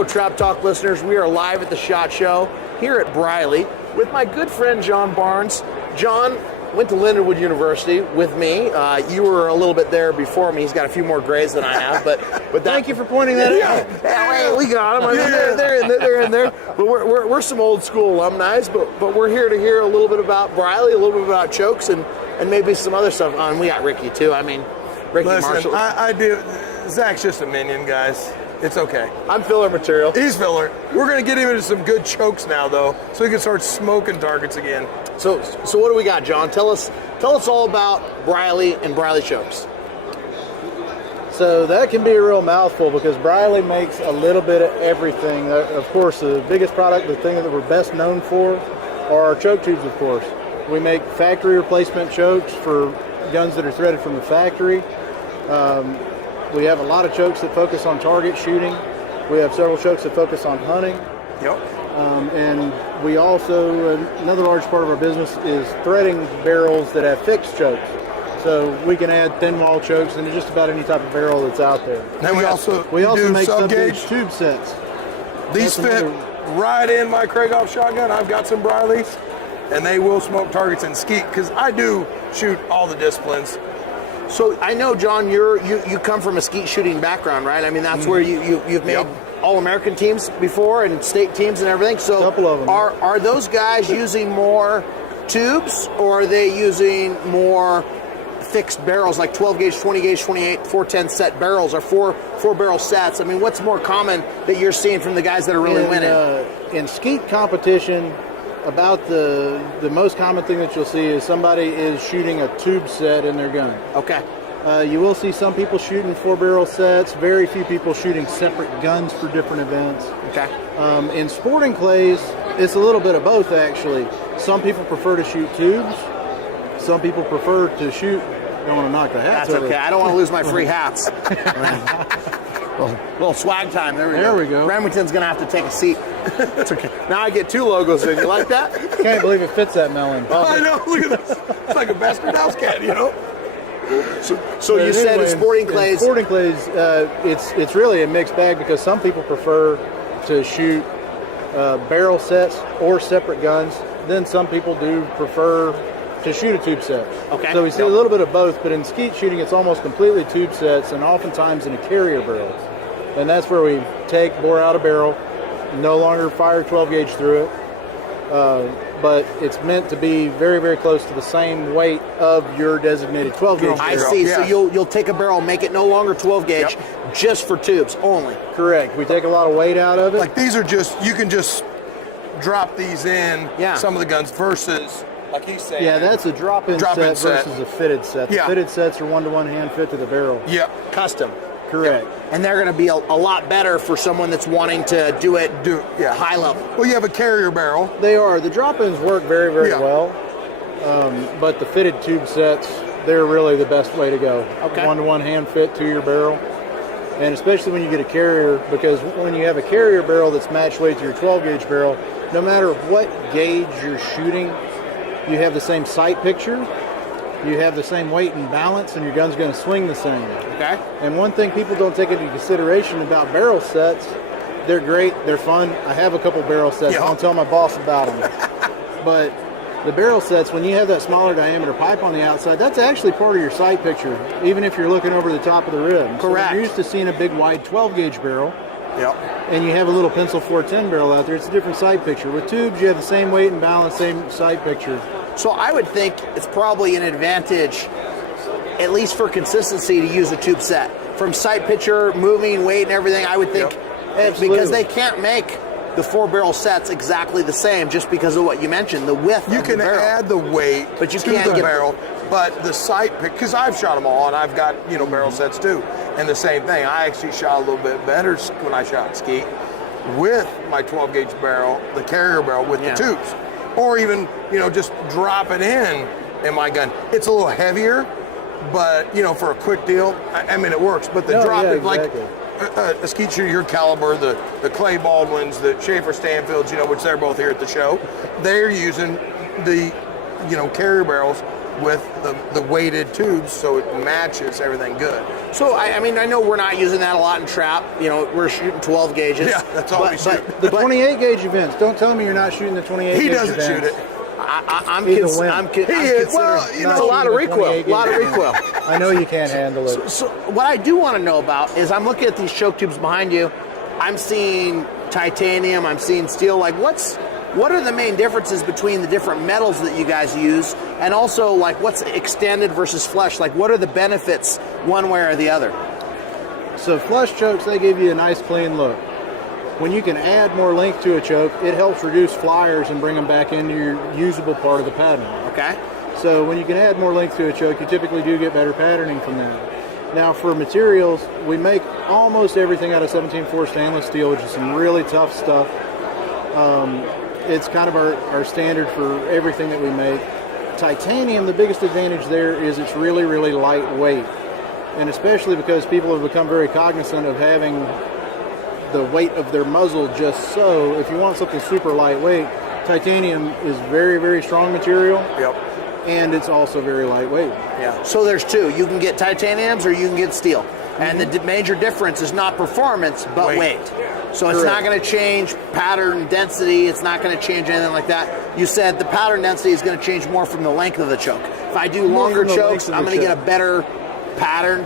Hello, Trap Talk listeners. We are live at the SHOT Show here at Briley with my good friend John Barnes. John went to Lindenwood University with me. You were a little bit there before me. He's got a few more grades than I have, but thank you for pointing that out. Yeah, we got them. I mean, they're in there. But we're some old school alumni, but we're here to hear a little bit about Briley, a little bit about chokes, and maybe some other stuff. And we got Ricky too. I mean, Ricky Marshall. I do. Zach's just a minion, guys. It's okay. I'm filler material. He's filler. We're going to get him into some good chokes now, though, so he can start smoking targets again. So what do we got, John? Tell us all about Briley and Briley chokes. So that can be a real mouthful because Briley makes a little bit of everything. Of course, the biggest product, the thing that we're best known for, are our choke tubes, of course. We make factory replacement chokes for guns that are threaded from the factory. We have a lot of chokes that focus on target shooting. We have several chokes that focus on hunting. Yep. And we also, another large part of our business is threading barrels that have fixed chokes. So we can add thin wall chokes into just about any type of barrel that's out there. Then we also do make sub-gauge tube sets. These fit right in my Krieghoff shotgun. I've got some Brileys, and they will smoke targets in skeet because I do shoot all the disciplines. So I know, John, you come from a skeet shooting background, right? I mean, that's where you've made All-American teams before and state teams and everything. So a couple of them. Are those guys using more tubes, or are they using more fixed barrels like 12 gauge, 20 gauge, 28, 410 set barrels, or four barrel sets? I mean, what's more common that you're seeing from the guys that are really winning? In skeet competition, about the most common thing that you'll see is somebody is shooting a tube set in their gun. Okay. You will see some people shooting 4-barrel sets, very few people shooting separate guns for different events. Okay. In sporting clays, it's a little bit of both, actually. Some people prefer to shoot tubes. Some people prefer to shoot, don't want to knock the hats That's over. okay. I don't want to lose my free hats. Little swag time. There we go. Remington's going to have to take a seat. It's okay. Now I get 2 logos in. You like that? Can't believe it fits that melon. I know. Look at this. It's like a bastard house cat, you know? So you said in sporting clays. In sporting clays, it's really a mixed bag because some people prefer to shoot barrel sets or separate guns. Then some people do prefer to shoot a tube set. Okay. So we see a little bit of both, but in skeet shooting, it's almost completely tube sets and oftentimes in a carrier barrel. And that's where we bore out a barrel, no longer fire 12 gauge through it, but it's meant to be very, very close to the same weight of your designated 12 gauge barrel. I see. Yeah. So you'll take a barrel, make it no longer 12 gauge, just for tubes only. Correct. We take a lot of weight out of it. Like these are you can just drop these in some of the guns versus, like he's saying. Yeah, that's a drop-in set versus a fitted set. The fitted sets are one-to-one hand fit to the barrel. Yeah. Custom. Correct. And they're going to be a lot better for someone that's wanting to do it high level. Well, you have a carrier barrel. They are. The drop-ins work very, very well. But the fitted tube sets, they're really the best way to go. Okay. One-to-one hand fit to your barrel. And especially when you get a carrier, because when you have a carrier barrel that's match weight to your 12-gauge barrel, no matter what gauge you're shooting, you have the same sight picture, you have the same weight and balance, and your gun's going to swing the same. Okay. And one thing people don't take into consideration about barrel sets, they're great, they're fun. I have a couple barrel sets. I don't tell my boss about them. But the barrel sets, when you have that smaller diameter pipe on the outside, that's actually part of your sight picture, even if you're looking over the top of the rim. Correct. So when you're used to seeing a big, wide 12-gauge barrel, Yep. and you have a little pencil 410 barrel out there, it's a different sight picture. With tubes, you have the same weight and balance, same sight picture. So I would think it's probably an advantage, at least for consistency, to use a tube set. From sight picture, moving, weight, and everything, I would think, because they can't make the 4-barrel sets exactly the same just because of what you mentioned, the width of the barrel. You can add the weight but you to can't the get barrel, but the sight pick, because I've shot them all, and I've got, barrel sets too. And the same thing, I actually shot a little bit better when I shot skeet with my 12-gauge barrel, the carrier barrel with the tubes. Or even, just drop it in my gun. It's a little heavier, but, for a quick deal, I mean, it works. But the drop it, like a skeet shooter your caliber, the Clay Baldwins, the Schaefer Stanfields, which they're both here at the show, they're using the, carrier barrels with the weighted tubes, so it matches everything good. So, I mean, I know we're not using that a lot in trap. You know, we're shooting 12 gauges. Yeah, that's all we shoot. The 28 gauge events. Don't tell me you're not shooting the 28 gauge events. He doesn't shoot it. I'm He's a considering. wimp. He is. Well, you know, It's a lot of recoil. A lot of recoil. I know you can't handle it. So what I do want to know about is I'm looking at these choke tubes behind you. I'm seeing titanium. I'm seeing steel. Like, what are the main differences between the different metals that you guys use, and also like what's extended versus flush? Like, what are the benefits one way or the other? So flush chokes, they give you a nice clean look. When you can add more length to a choke, it helps reduce flyers and bring them back into your usable part of the pattern. Okay. So when you can add more length to a choke, you typically do get better patterning from that. Now for materials, we make almost everything out of 17-4 stainless steel, which is some really tough stuff. It's kind of our standard for everything that we make. Titanium, the biggest advantage there is it's really, really lightweight. And especially because people have become very cognizant of having the weight of their muzzle just so. If you want something super lightweight, titanium is very, very strong material. Yep. And it's also very lightweight. Yeah. So there's two. You can get titaniums or you can get steel. And the major difference is not performance, but weight. So it's not going to change pattern density. It's not going to change anything like that. You said the pattern density is going to change more from the length of the choke. If I do longer chokes, I'm going to get a better pattern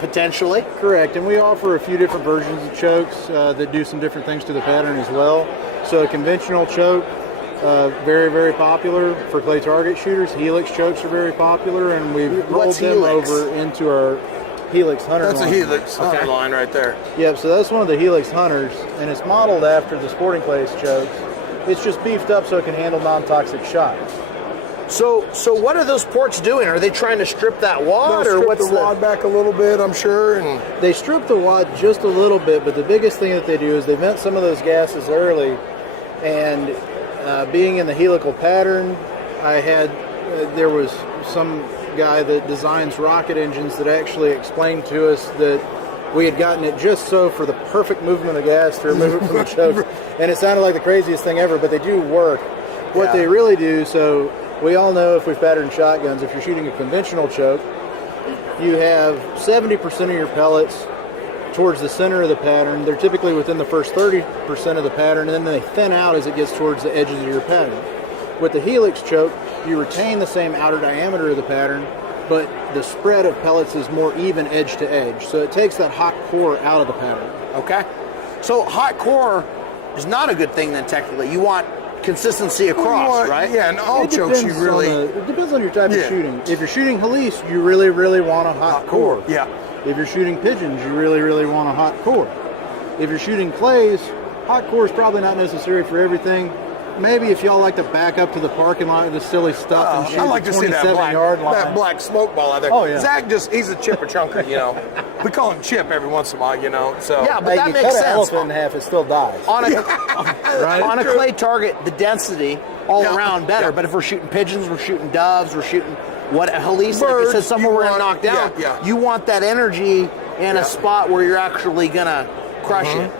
potentially. Correct. And we offer a few different versions of chokes that do some different things to the pattern as well. So a conventional choke, very, very popular for clay target shooters. Helix chokes are very popular, and we've rolled them over into our Helix Hunter line. That's a Helix Hunter line right there. Yep, so that's one of the Helix Hunters, and it's modeled after the sporting clays chokes. It's just beefed up so it can handle non-toxic shots. So what are those ports doing? Are they trying to strip that wad, They'll or strip what's the wad back a little bit, I'm sure, and They strip the wad just a little bit, but the biggest thing that they do is they vent some of those gases early. And being in the helical pattern, there was some guy that designs rocket engines that actually explained to us that we had gotten it just so for the perfect movement of gas to remove it from the choke. And it sounded like the craziest thing ever, but they do work. What they really do, so we all know if we've patterned shotguns, if you're shooting a conventional choke, you have 70% of your pellets towards the center of the pattern. They're typically within the first 30% of the pattern, and then they thin out as it gets towards the edges of your pattern. With the Helix choke, you retain the same outer diameter of the pattern, but the spread of pellets is more even edge to edge. So it takes that hot core out of the pattern. Okay. So hot core is not a good thing then technically. You want consistency across, right? Yeah, and all chokes you really... it depends on your type of shooting. If you're shooting Helix, you really, really want a hot core. Yeah. If you're shooting pigeons, you really, really want a hot core. If you're shooting clays, hot core is probably not necessary for everything. Maybe if y'all like to back up to the parking lot with the silly stuff and shoot I like the to see that 27-yard line. that black smoke ball out there. Oh, yeah. Zach he's a chipper chunker, you know. We call him Chip every once in a while, you know. So Yeah, but Hey, that you makes cut an sense. elephant in half, it still dies. On a Right? on a clay target, the density all Yeah. around better. Yeah. But if we're shooting pigeons, we're shooting doves, we're shooting Helix, like you Birds, said, somewhere you we're gonna want- knock down. yeah, yeah. You want that energy in a spot where you're actually gonna crush it.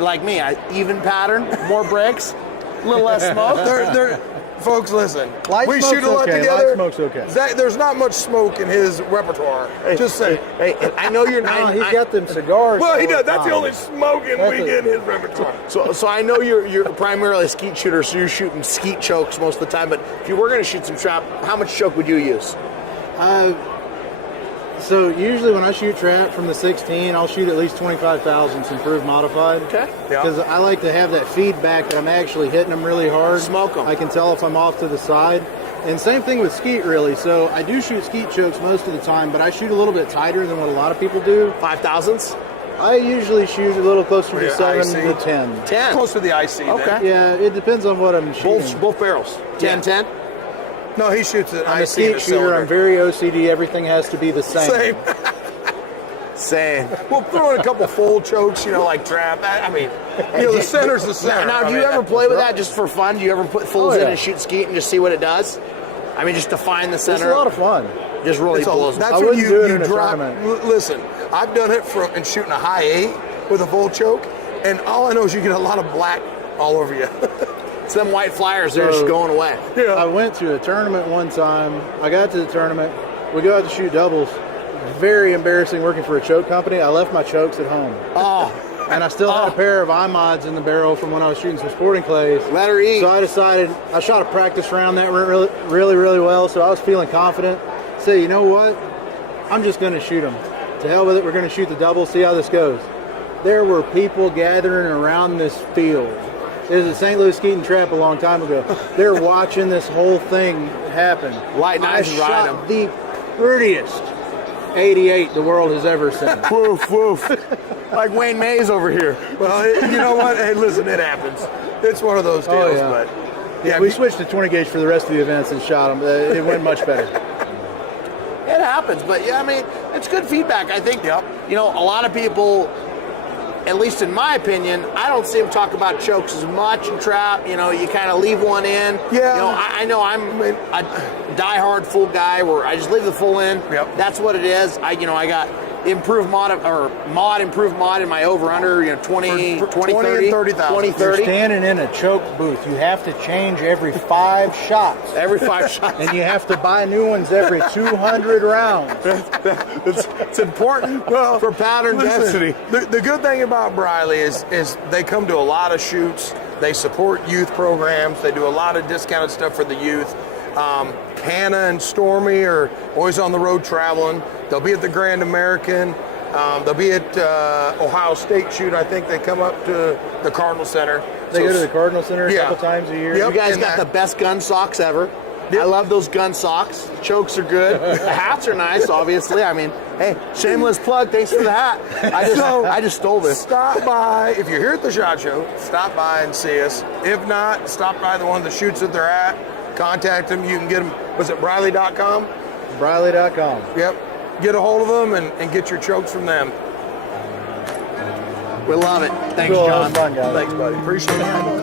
Like me, even pattern, more breaks, a little less smoke. Folks, listen. Light we smoke's shoot a lot okay. together. Light smoke's okay. Zach, there's not much smoke in his repertoire. Just say. Hey, I know you're No, not. he's got them cigars. Well, he all does. the That's the time. only smoking we get in his repertoire. So I know you're primarily a skeet shooter, so you're shooting skeet chokes most of the time. But if you were going to shoot some trap, how much choke would you use? So usually when I shoot trap from the 16, I'll shoot at least 25 thousandths improved modified. Okay. Yeah. Because I like to have that feedback that I'm actually hitting them really hard. Smoke 'em. I can tell if I'm off to the side. And same thing with skeet, really. So I do shoot skeet chokes most of the time, but I shoot a little bit tighter than what a lot of people do. 5,000s? I usually shoot a little closer to Yeah, 7 IC. to 10. 10. Close to the IC. then. Okay. Yeah, it depends on what I'm shooting. Both barrels. 10, 10? No, he shoots it. I'm a skeet shooter. I'm very OCD. Everything has to be the same. Same. Same. We'll throw in a couple full chokes, you know, like trap. I mean, you know, the center's the center. Now, I do you mean, ever play with that just for fun? Do you ever put fulls in yeah. and shoot skeet and just see what it does? I mean, just to find the It's center. a lot of fun. Just really It's a- blows. that's I when wouldn't do it you in a drop. tournament. Listen, I've done it in shooting a high 8 with a full choke, and all I know is you get a lot of black all over you. It's them white flyers. They're just going away. Yeah. I went to a tournament one time. I got to the tournament. We go out to shoot doubles. Very embarrassing working for a choke company. I left my chokes at home. Oh. And I still had a pair of iMods in the barrel from when I was shooting some sporting clays. Let her eat. So I decided, I shot a practice round that went really well, so I was feeling confident. So you know what? I'm just going to shoot them. To hell with it, we're going to shoot the double, see how this goes. There were people gathering around this field. It was at St. Louis Skeet and Trap a long time ago. They're watching this whole thing happen. Light I knives and ride shot 'em. the prettiest 88 the world has ever seen. Woof, woof. Like Wayne Mays over here. Well, you know what? Hey, listen, it happens. It's one of those deals, Oh, yeah. but Yeah, we switched to 20 gauge for the rest of the events and shot them. It went much better. It happens, but yeah, I mean, it's good feedback. I think, you know, a lot of people, at least in my opinion, I don't see them talk about chokes as much in trap. You know, you kind of leave one in. Yeah. You know, I know I'm a diehard full guy where I just leave the full in. Yep. That's what it is. I got improved mod in my over under, 20, 30, 20 and 30,000. 20, You're 30. standing in a choke booth. You have to change every 5 shots. Every 5 shots. And you have to buy new ones every 200 rounds. It's important for pattern density. The good thing about Briley is they come to a lot of shoots. They support youth programs. They do a lot of discounted stuff for the youth. Hannah and Stormy are always on the road traveling. They'll be at the Grand American. They'll be at Ohio State shoot. I think they come up to the Cardinal Center. They go to the Cardinal Center a Yeah. couple times a year. Yep. You guys And got that- the best gun socks ever. I love those gun socks. Chokes are good. The hats are nice, obviously. I mean, hey, shameless plug. Thanks for the hat. I just stole this. Stop by. If you're here at the SHOT Show, stop by and see us. If not, stop by the one of the shoots that they're at. Contact them. You can get them. Was it Briley.com? Briley.com. Yep. Get a hold of them and get your chokes from them. We love it. Thanks, Cool, that John. was fun, guys. Thanks, buddy. Appreciate it.